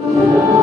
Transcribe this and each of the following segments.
Господь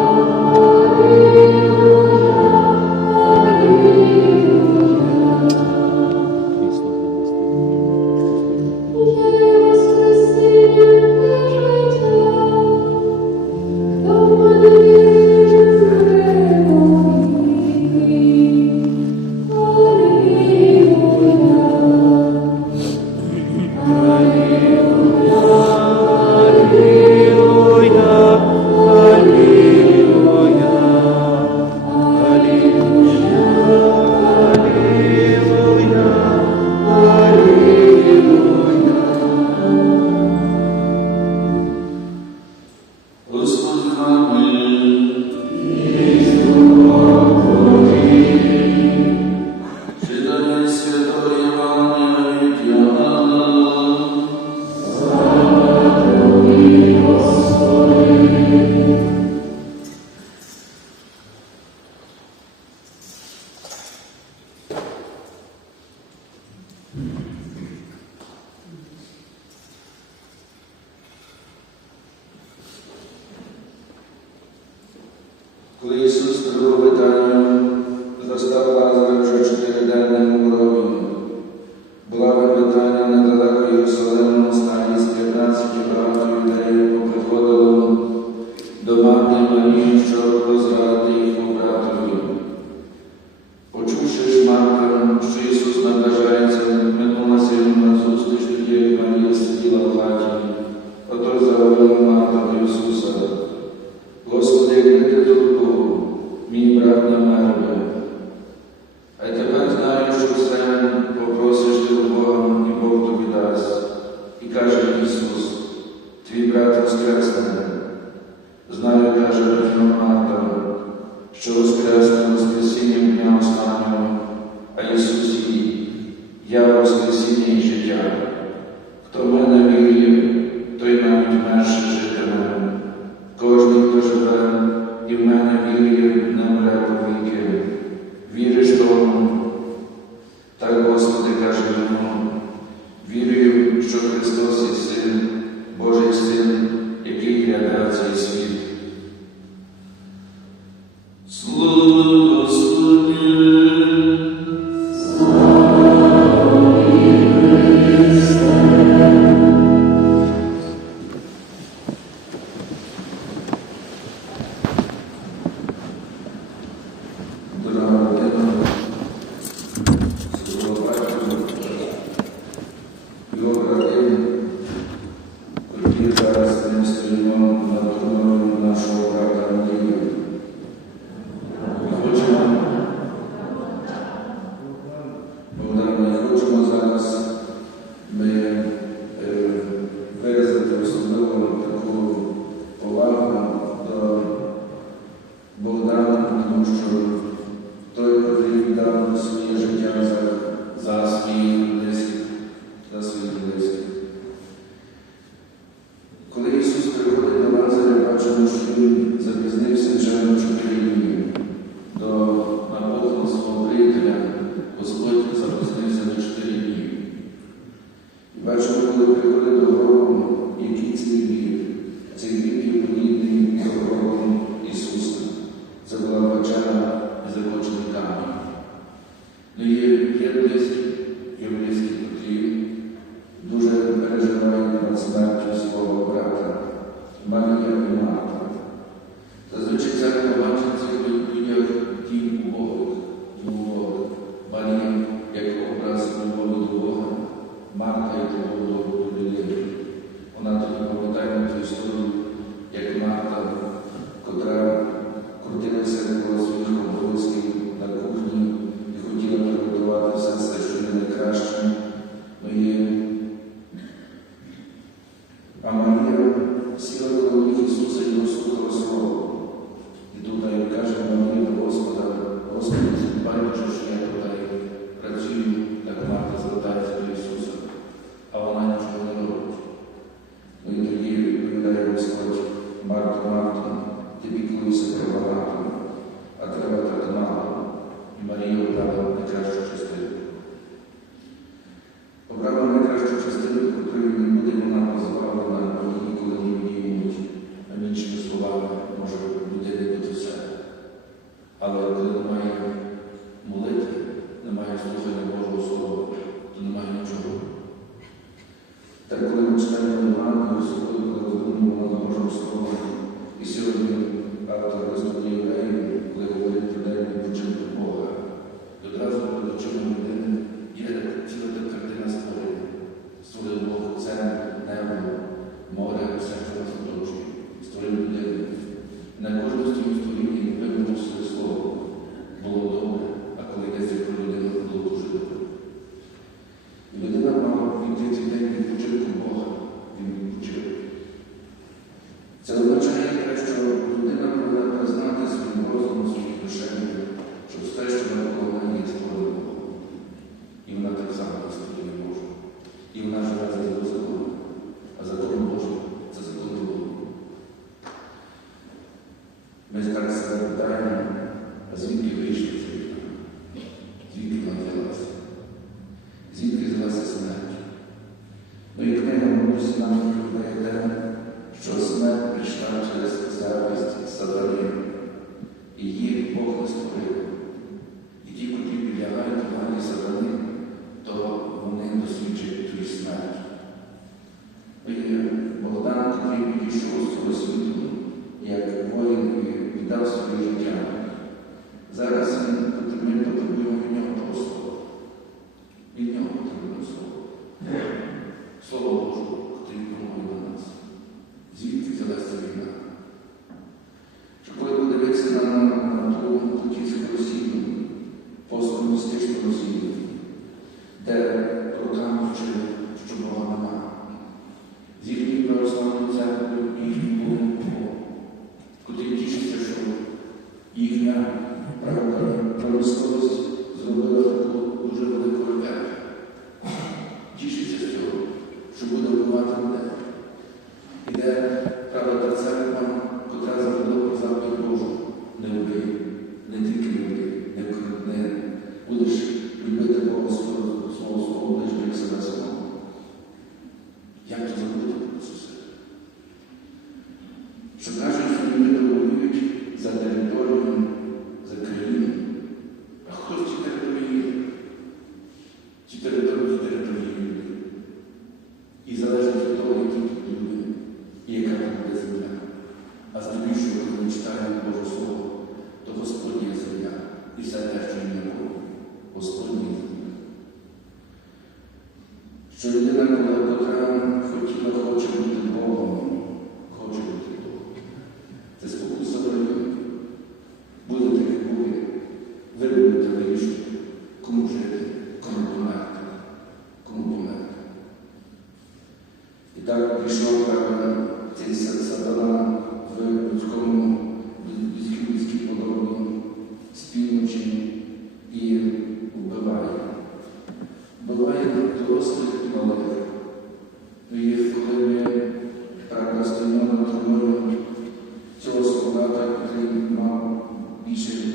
Christos ist in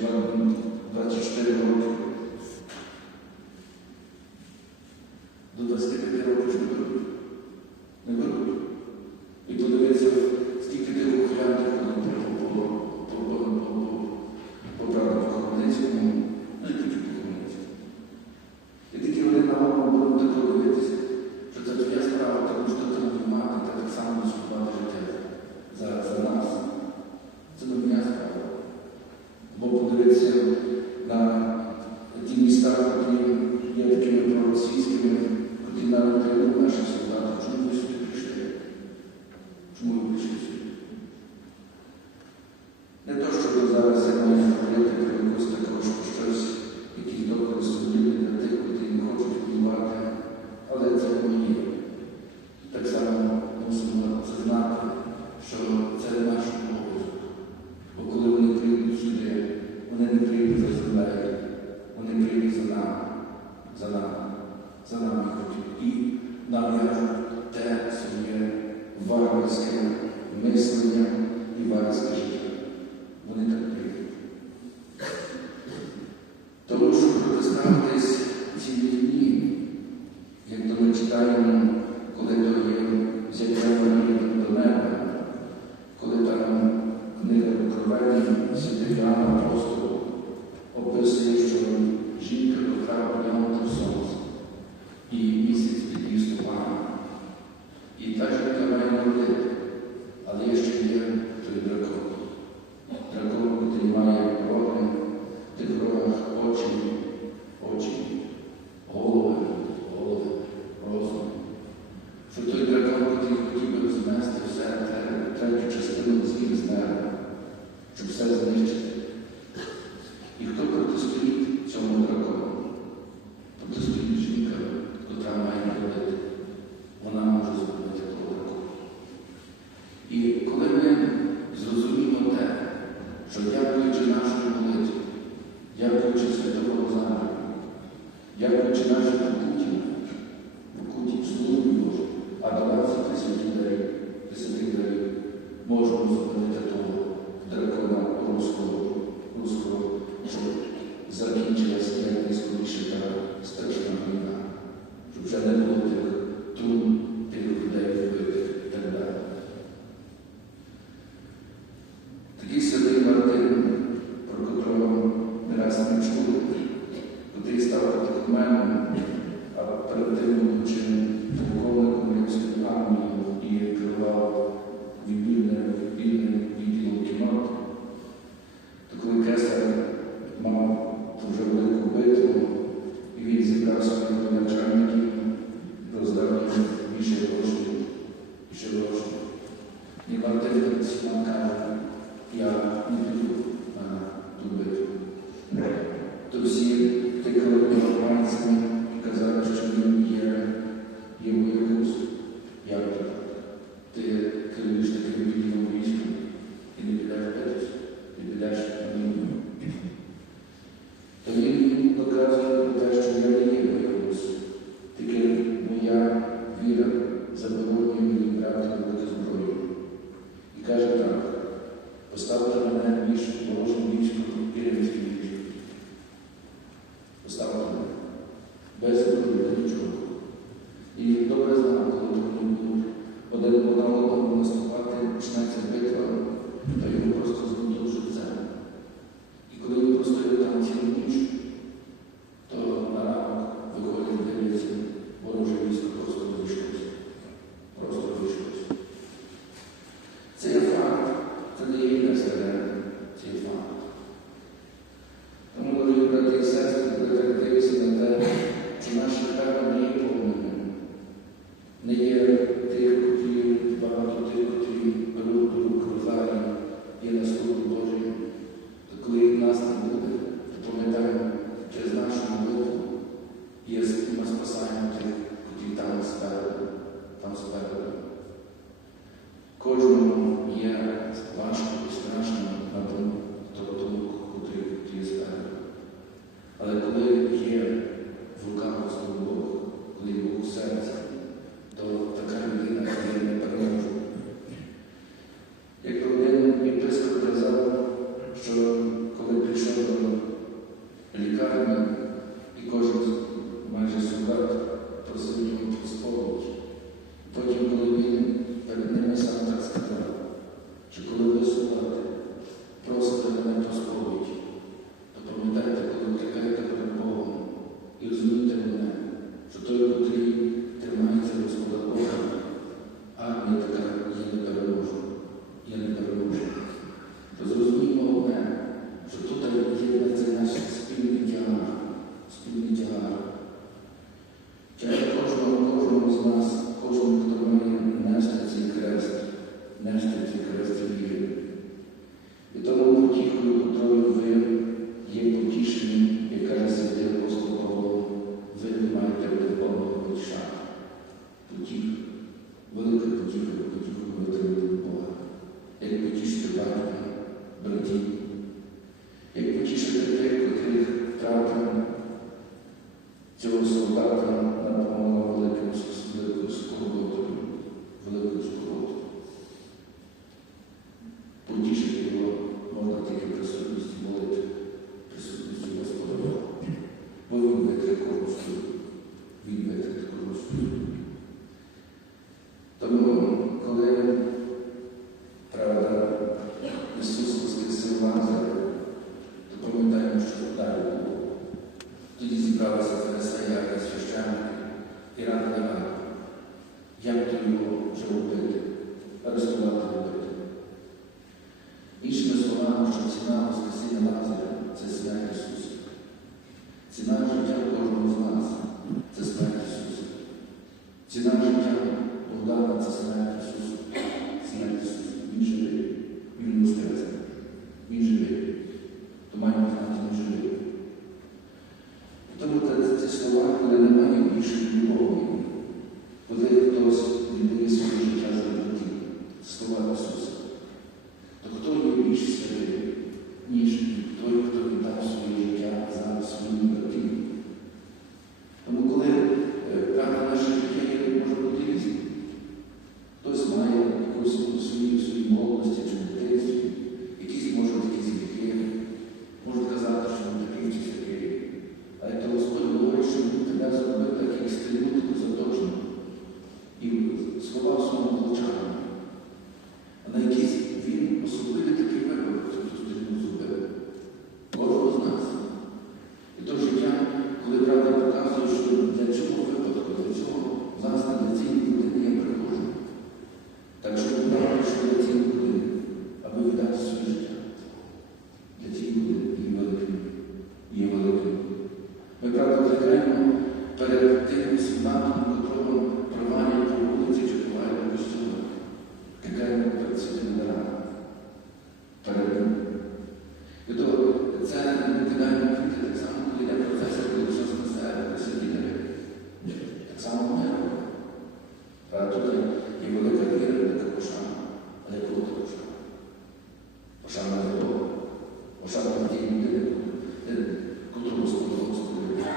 більше 24 роки, до 25 років i. Nie warto się nam ja nie tylko Pana tu de Кожному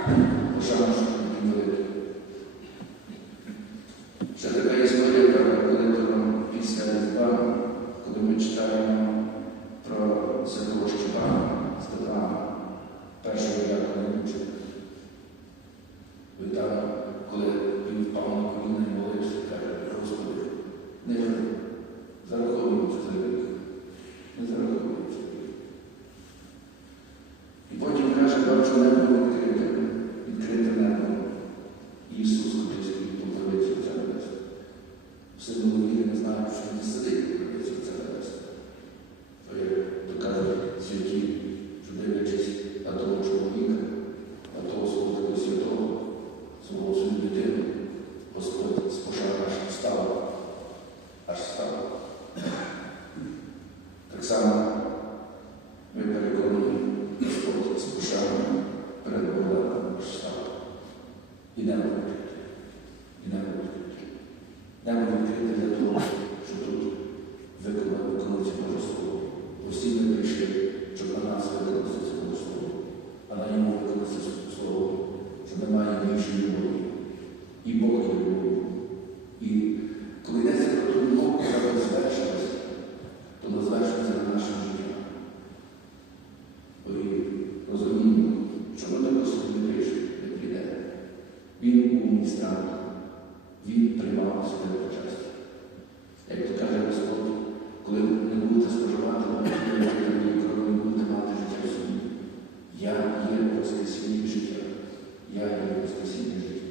Thank you. і приймав себе почесті. Як то каже Господь, коли ви не будете споживати мої крові, не будете мати життя в собі. Я є Воскресіння життя. Я є Воскресіння життя.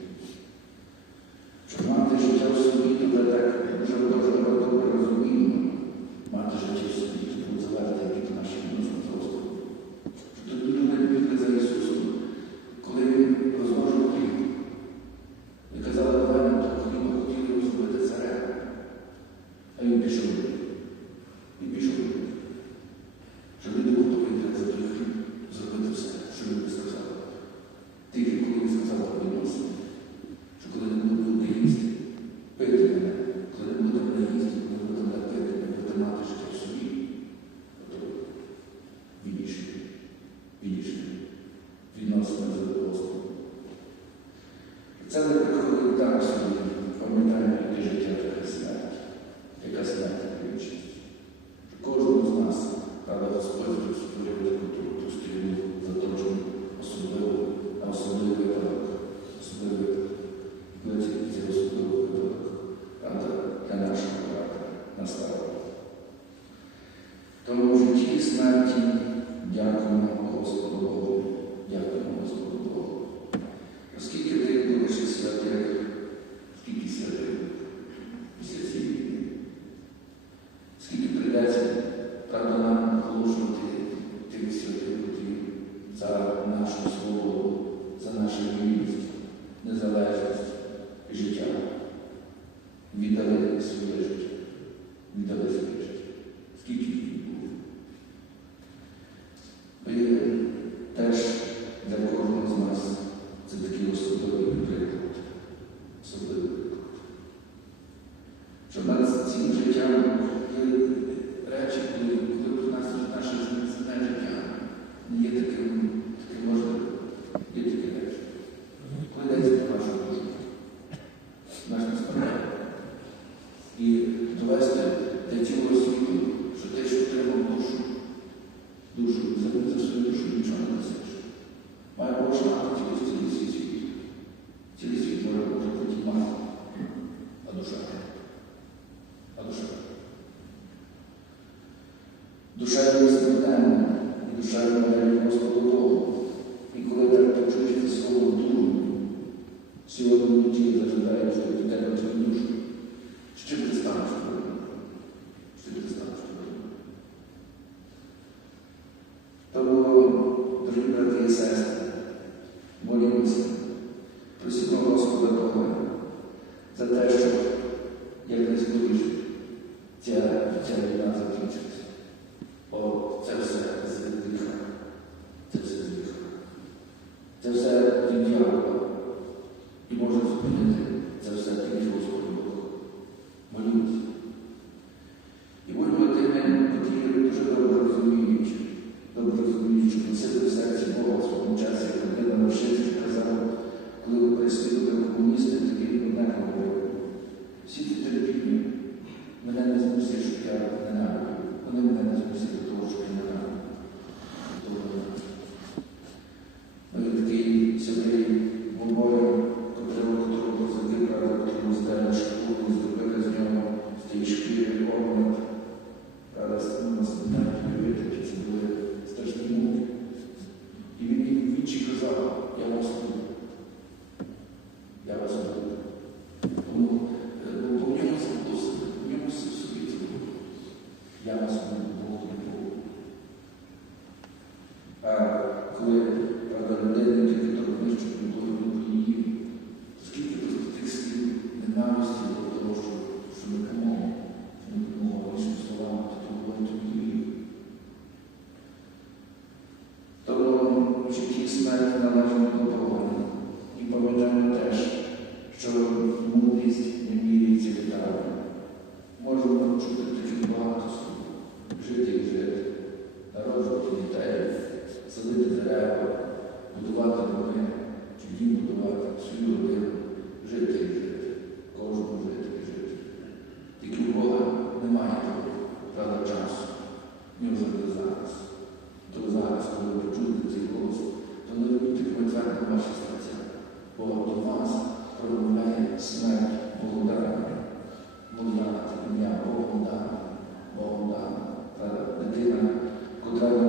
Треба будувати доми, чи їм будувати свою родину, жити і жити, кожному жити і жити. Тільки у Бога немає того, правда, часу, ні вже не зараз. То зараз, коли ви чуєте цей голос, то не робіть коментар на ваші серця, бо до вас промовляє смерть благодарна. Молода ім'я Богом дана, Богом дана, та дитина, котра.